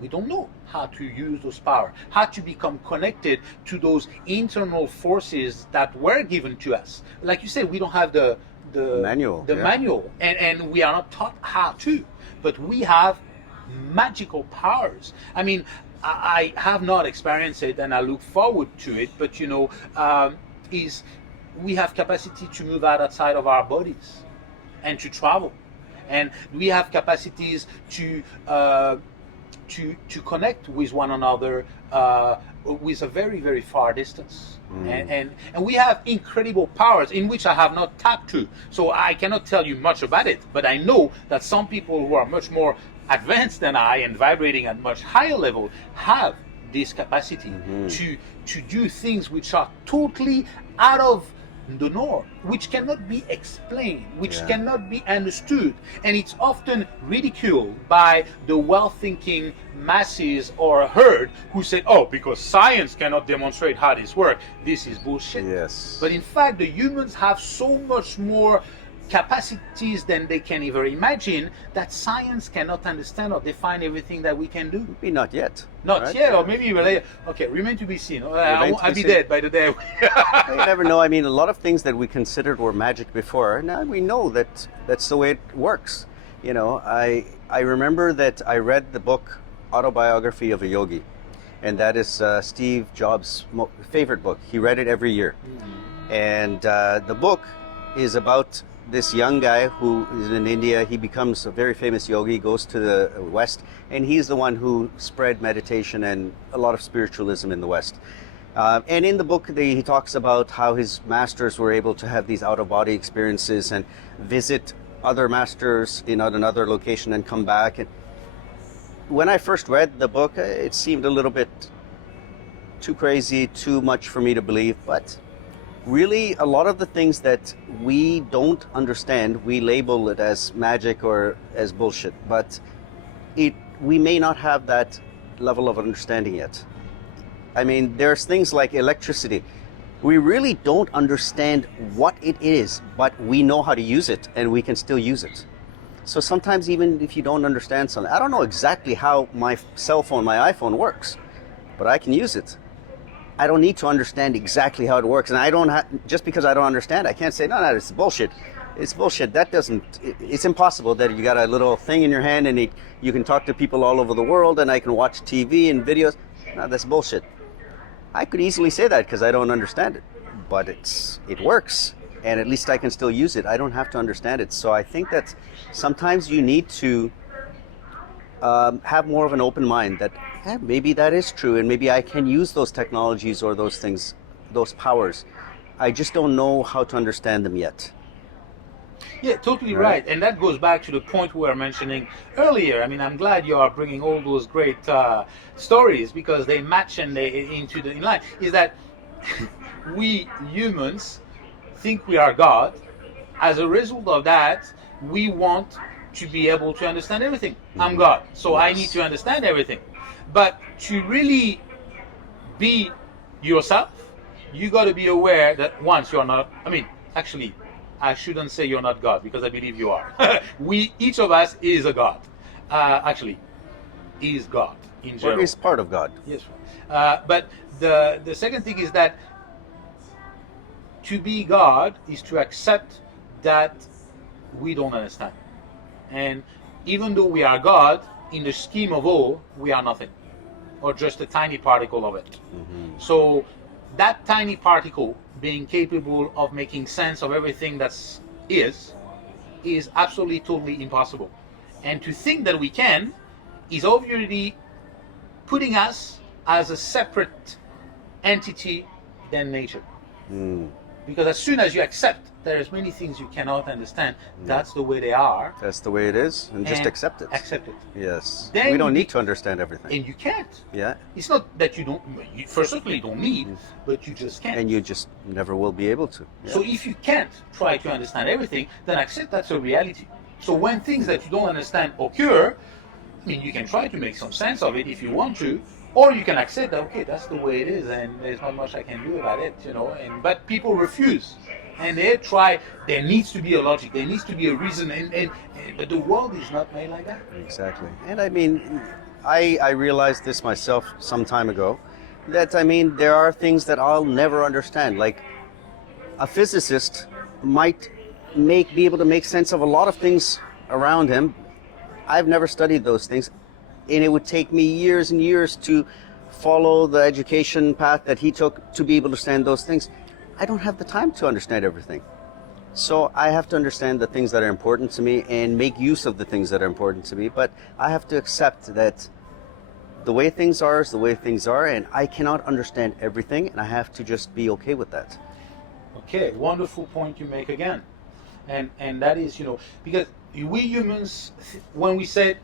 We don't know how to use those power, how to become connected to those internal forces that were given to us. Like you said, we don't have the manual, manual, and we are not taught how to, but we have magical powers. I have not experienced it, and I look forward to it, but is we have capacity to move outside of our bodies and to travel, and we have capacities to connect with one another with a very, very far distance. And we have incredible powers in which I have not tapped to. So I cannot tell you much about it, but I know that some people who are much more advanced than I and vibrating at much higher level have this capacity to do things which are totally out of the norm, which cannot be explained, which cannot be understood, and it's often ridiculed by the well-thinking masses or herd who say, oh, because science cannot demonstrate how this works, this is bullshit. Yes. But in fact, the humans have so much more capacities than they can ever imagine that science cannot understand or define everything that we can do. Maybe not yet. Not right? yet, or maybe later. Okay, remain to be seen. I'll be dead by the day. You never know. A lot of things that we considered were magic before, now we know that that's the way it works. I remember that I read the book Autobiography of a Yogi, and that is Steve Jobs' favorite book. He read it every year. And the book is about this young guy who is in India. He becomes a very famous yogi, goes to the West, and he's the one who spread meditation and a lot of spiritualism in the West. And in the book, he talks about how his masters were able to have these out-of-body experiences and visit other masters in another location and come back. And when I first read the book, it seemed a little bit too crazy, too much for me to believe, but really, a lot of the things that we don't understand, we label it as magic or as bullshit, but we may not have that level of understanding yet. There's things like electricity. We really don't understand what it is, but we know how to use it, and we can still use it. So sometimes even if you don't understand something, I don't know exactly how my cell phone, my iPhone works, but I can use it. I don't need to understand exactly how it works, and I don't just because I don't understand, I can't say no, it's bullshit. It's bullshit. It's impossible that you got a little thing in your hand and you can talk to people all over the world, and I can watch TV and videos. No, that's bullshit. I could easily say that because I don't understand it, but it works, and at least I can still use it. I don't have to understand it. So I think that sometimes you need to have more of an open mind that maybe that is true, and maybe I can use those technologies or those things, those powers. I just don't know how to understand them yet. Yeah, totally right. And that goes back to the point we were mentioning earlier. I'm glad you are bringing all those great stories, because they match and they into the in line. Is that we humans think we are God, as a result of that, we want to be able to understand everything. I'm God, so I need to understand everything. But to really be yourself, you got to be aware that once you're not, I mean, actually, I shouldn't say you're not God because I believe you are. Each of us is a God. Actually, is God in Or general. is part of God. Yes. But the second thing is that to be God is to accept that we don't understand. And even though we are God, in the scheme of all, we are nothing, or just a tiny particle of it. So that tiny particle being capable of making sense of everything that is absolutely totally impossible. And to think that we can is obviously putting us as a separate entity than nature. Because as soon as you accept there's many things you cannot understand, that's the way they are. That's the way it is, and just And accept it. Accept it. Yes. Then We don't need to understand everything. And you can't. Yeah. It's not that you don't, you certainly don't need, but you just can't. And you just never will be able to. Yeah. So if you can't try to understand everything, then accept that's a reality. So when things that you don't understand occur, I mean, you can try to make some sense of it if you want to, or you can accept that, okay, that's the way it is, and there's not much I can do about it, you know. But people refuse, and they try. There needs to be a logic, there needs to be a reason, but the world is not made like that. Exactly. And I mean, I realized this myself some time ago, that I mean, there are things that I'll never understand. Like a physicist might be able to make sense of a lot of things around him. I've never studied those things, and it would take me years and years to follow the education path that he took to be able to understand those things. I don't have the time to understand everything. So I have to understand the things that are important to me and make use of the things that are important to me. But I have to accept that the way things are is the way things are, and I cannot understand everything, and I have to just be okay with that. Okay, wonderful point you make again. And that is, you know, because we humans, when we say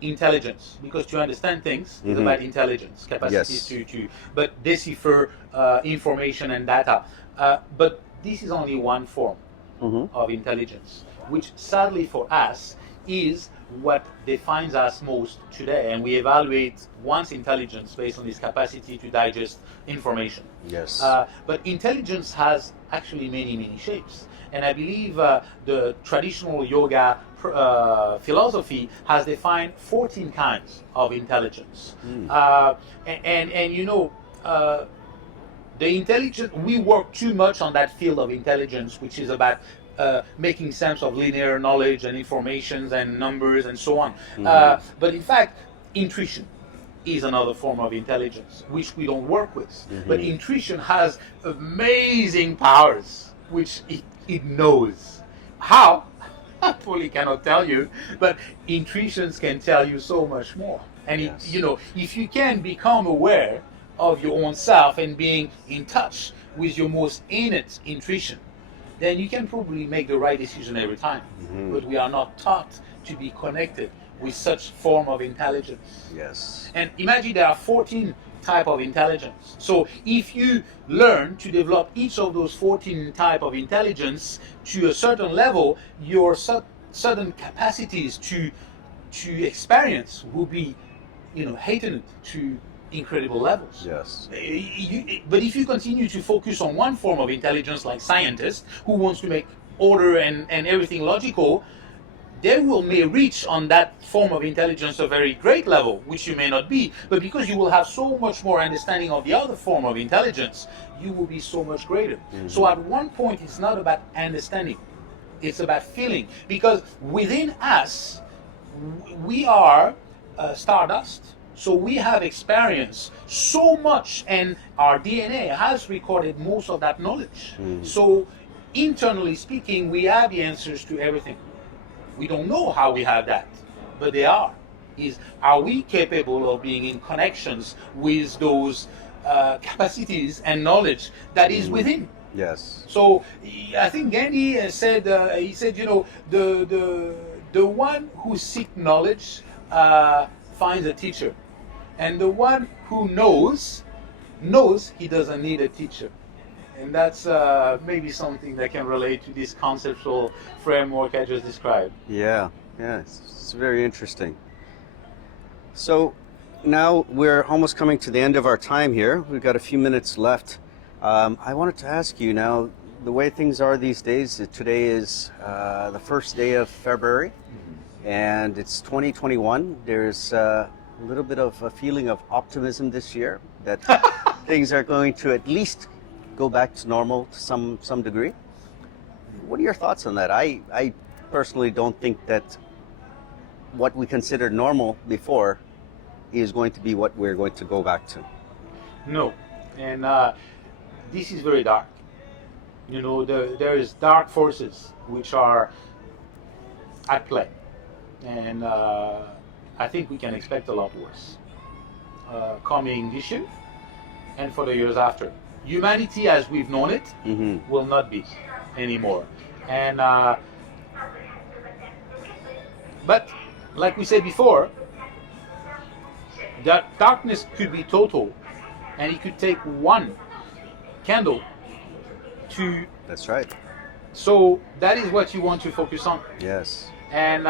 intelligence, because to understand things is about intelligence, capacities to but decipher information and data. But this is only one form of intelligence, which sadly for us is what defines us most today. And we evaluate one's intelligence based on his capacity to digest information. Yes. But intelligence has actually many, many shapes. And I believe the traditional yoga philosophy has defined 14 kinds of intelligence. And you know, the intelligence, we work too much on that field of intelligence, which is about making sense of linear knowledge and informations and numbers and so on. But in fact, intuition is another form of intelligence, which we don't work with. But intuition has amazing powers, which it knows. How? I fully cannot tell you, but intuitions can tell you so much more. And you know, if you can become aware of your own self and being in touch with your most innate intuition, then you can probably make the right decision every time. But we are not taught to be connected with such form of intelligence. Yes. And imagine there are 14 type of intelligence. So if you learn to develop each of those 14 type of intelligence to a certain level, your certain capacities to experience will be, you know, heightened to incredible levels. Yes. But if you continue to focus on one form of intelligence, like scientists who wants to make order and everything logical, they may reach on that form of intelligence a very great level, which you may not be, but because you will have so much more understanding of the other form of intelligence, you will be so much greater. So at one point, it's not about understanding, it's about feeling, because within us, we are stardust. So we have experienced so much, and our DNA has recorded most of that knowledge. So internally speaking, we have the answers to everything. We don't know how we have that, but they are. Are we capable of being in connections with those capacities and knowledge that is within? Yes. So I think Gandhi said, you know, the one who seeks knowledge finds a teacher, and the one who knows he doesn't need a teacher. And that's maybe something that can relate to this conceptual framework I just described. Yeah, yeah, it's very interesting. So now we're almost coming to the end of our time here. We've got a few minutes left. I wanted to ask you now, the way things are these days, today is the first day of February, and it's 2021. There's a little bit of a feeling of optimism this year that things are going to at least go back to normal to some degree. What are your thoughts on that? I personally don't think that what we considered normal before is going to be what we're going to go back to. No, and this is very dark. You know, there is dark forces which are at play, and I think we can expect a lot worse coming this year and for the years after. Humanity as we've known it will not be anymore. And but like we said before, that darkness could be total, and it could take one candle to. That's right. So that is what you want to focus on. Yes. And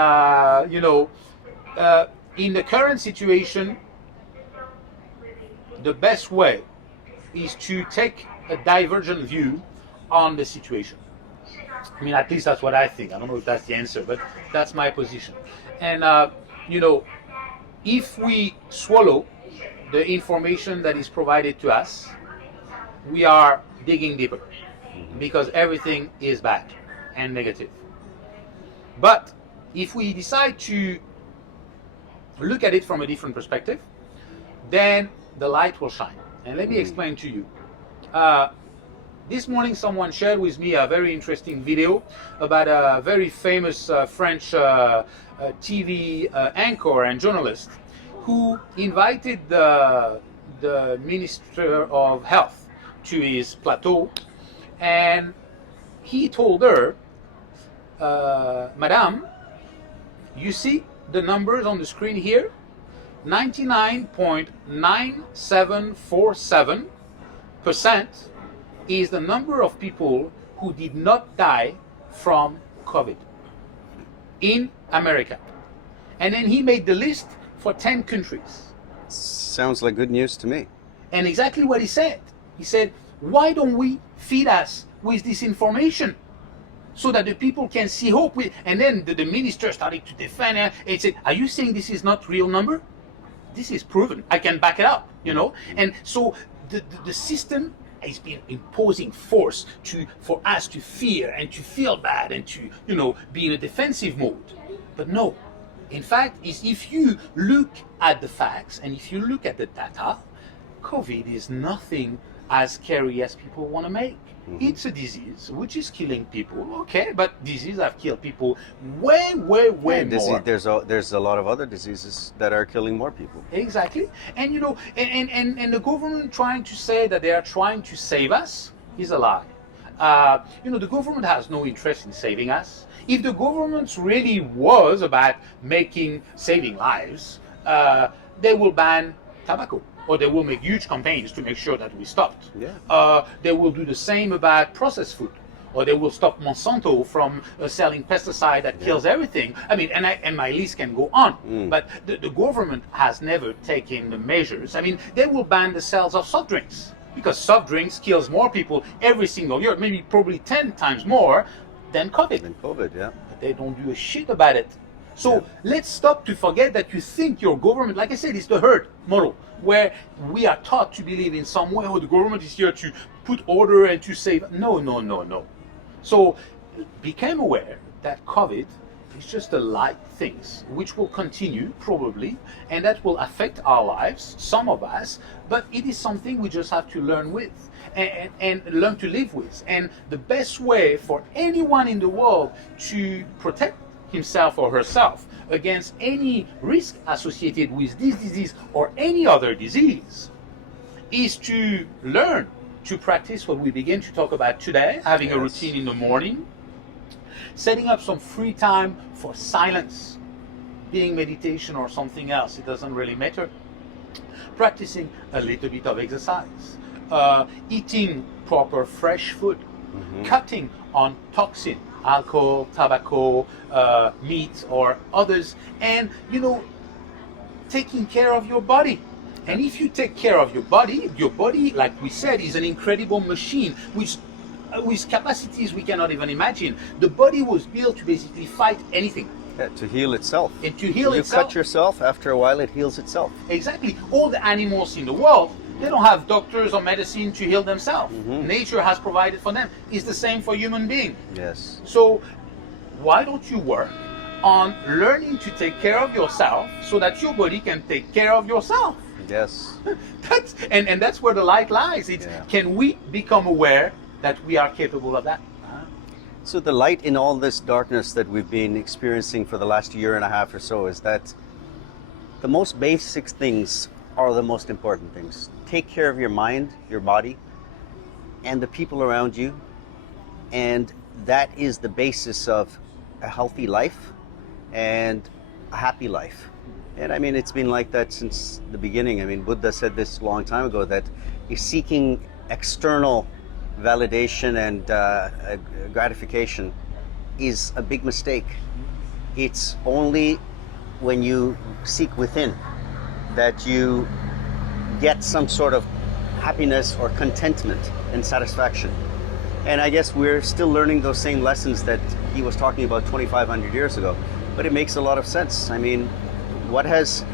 in the current situation, the best way is to take a divergent view on the situation. I mean, at least that's what I think. I don't know if that's the answer, but that's my position. And if we swallow the information that is provided to us, we are digging deeper because everything is bad and negative. But if we decide to look at it from a different perspective, then the light will shine. And let me explain to you. This morning someone shared with me a very interesting video about a very famous French TV anchor and journalist who invited the Minister of Health to his plateau, and he told her, Madame, you see the numbers on the screen here? 99.9747% is the number of people who did not die from COVID in America. And then he made the list for 10 countries. Sounds like good news to me. And exactly what he said. He said, why don't we feed us with this information so that the people can see hope? And then the minister started to defend it and said, are you saying this is not real number? This is proven. I can back it up, you know? And so the system has been imposing force for us to fear and to feel bad and to, be in a defensive mode. But no. In fact, if you look at the facts and if you look at the data, COVID is nothing as scary as people want to make. It's a disease which is killing people, okay, but diseases have killed people way more. There's a lot of other diseases that are killing more people. Exactly. And and the government trying to say that they are trying to save us is a lie. The government has no interest in saving us. If the government really was about saving lives, they will ban tobacco. Or they will make huge campaigns to make sure that we stopped. Yeah. They will do the same about processed food, or they will stop Monsanto from selling pesticide that kills everything. I mean, and my list can go on. But the government has never taken the measures. I mean, they will ban the sales of soft drinks because soft drinks kills more people every single year, maybe probably 10 times more than COVID. Yeah. But they don't do a shit about it. So let's stop to forget that you think your government, like I said, it's the herd model, where we are taught to believe in some way, the government is here to put order and to save. No. So become aware that COVID is just a light things, which will continue probably, and that will affect our lives, some of us, but it is something we just have to learn with and learn to live with. And the best way for anyone in the world to protect himself or herself against any risk associated with this disease or any other disease is to learn to practice what we begin to talk about today, having a routine in the morning, setting up some free time for silence, being meditation or something else, it doesn't really matter, practicing a little bit of exercise, eating proper fresh food, cutting on toxin, alcohol, tobacco, meat, or others, and taking care of your body. And if you take care of your body, like we said, is an incredible machine with capacities we cannot even imagine. The body was built to basically fight anything. Yeah, to heal itself. And to heal itself. You cut yourself, after a while it heals itself. Exactly. All the animals in the world, they don't have doctors or medicine to heal themselves. Nature has provided for them. It's the same for human beings. Yes. So why don't you work on learning to take care of yourself so that your body can take care of yourself? Yes. That's where the light lies. It's can we become aware that we are capable of that? So the light in all this darkness that we've been experiencing for the last year and a half or so is that the most basic things are the most important things. Take care of your mind, your body, and the people around you. And that is the basis of a healthy life and a happy life. And I mean, it's been like that since the beginning. I mean, Buddha said this a long time ago, that you're seeking external validation and gratification is a big mistake. It's only when you seek within that you get some sort of happiness or contentment and satisfaction. And I guess we're still learning those same lessons that he was talking about 2,500 years ago. But it makes a lot of sense. I mean, what has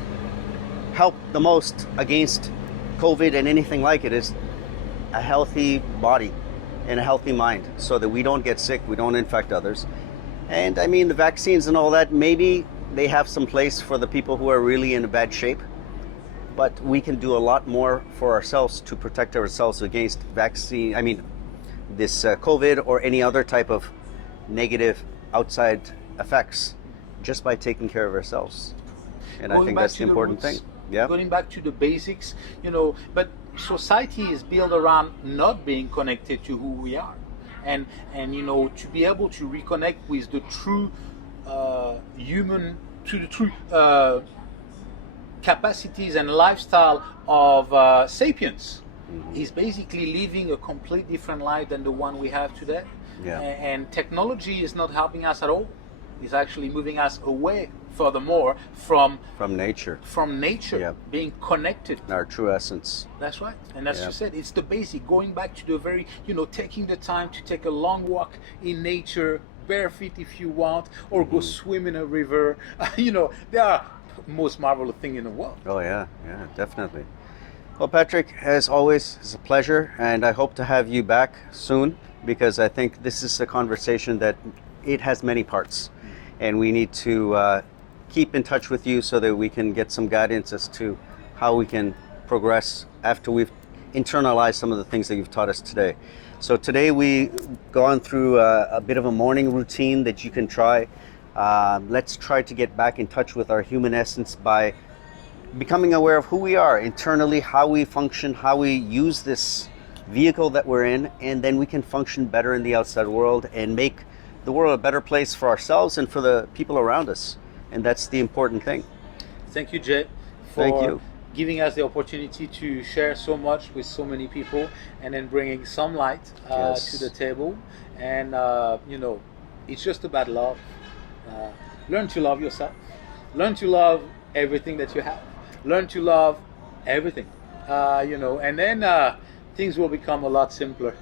helped the most against COVID and anything like it is a healthy body and a healthy mind, so that we don't get sick, we don't infect others. And I mean, the vaccines and all that, maybe they have some place for the people who are really in a bad shape, but we can do a lot more for ourselves to protect ourselves against this COVID or any other type of negative outside effects, just by taking care of ourselves. And I think that's the important thing. Yeah. Going back to the basics, but society is built around not being connected to who we are, and to be able to reconnect with the true capacities and lifestyle of sapiens is basically living a complete different life than the one we have today. Yeah. And technology is not helping us at all. It's actually moving us away furthermore from nature. Yep. Being connected. Our true essence. That's right. And as you said, it's the basic, going back to the very, taking the time to take a long walk in nature, barefoot if you want, or go swim in a river. They are most marvelous thing in the world. Oh yeah, definitely. Well, Patrick, as always, it's a pleasure, and I hope to have you back soon, because I think this is a conversation that it has many parts, and we need to keep in touch with you so that we can get some guidance as to how we can progress after we've internalized some of the things that you've taught us today. So today we've gone through a bit of a morning routine that you can try. Let's try to get back in touch with our human essence by becoming aware of who we are internally, how we function, how we use this vehicle that we're in, and then we can function better in the outside world and make the world a better place for ourselves and for the people around us. And that's the important thing. Thank you, Jay, for giving us the opportunity to share so much with so many people, and then bringing some light to the table. And it's just about love. Learn to love yourself. Learn to love everything that you have. Learn to love everything, and then things will become a lot simpler.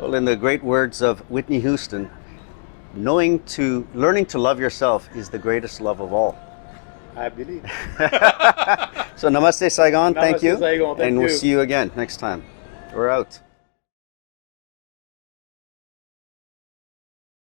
Well, in the great words of Whitney Houston, learning to love yourself is the greatest love of all. I believe. So Namaste Saigon, thank you. Namaste Saigon, thank and you. We'll see you again next time. We're out.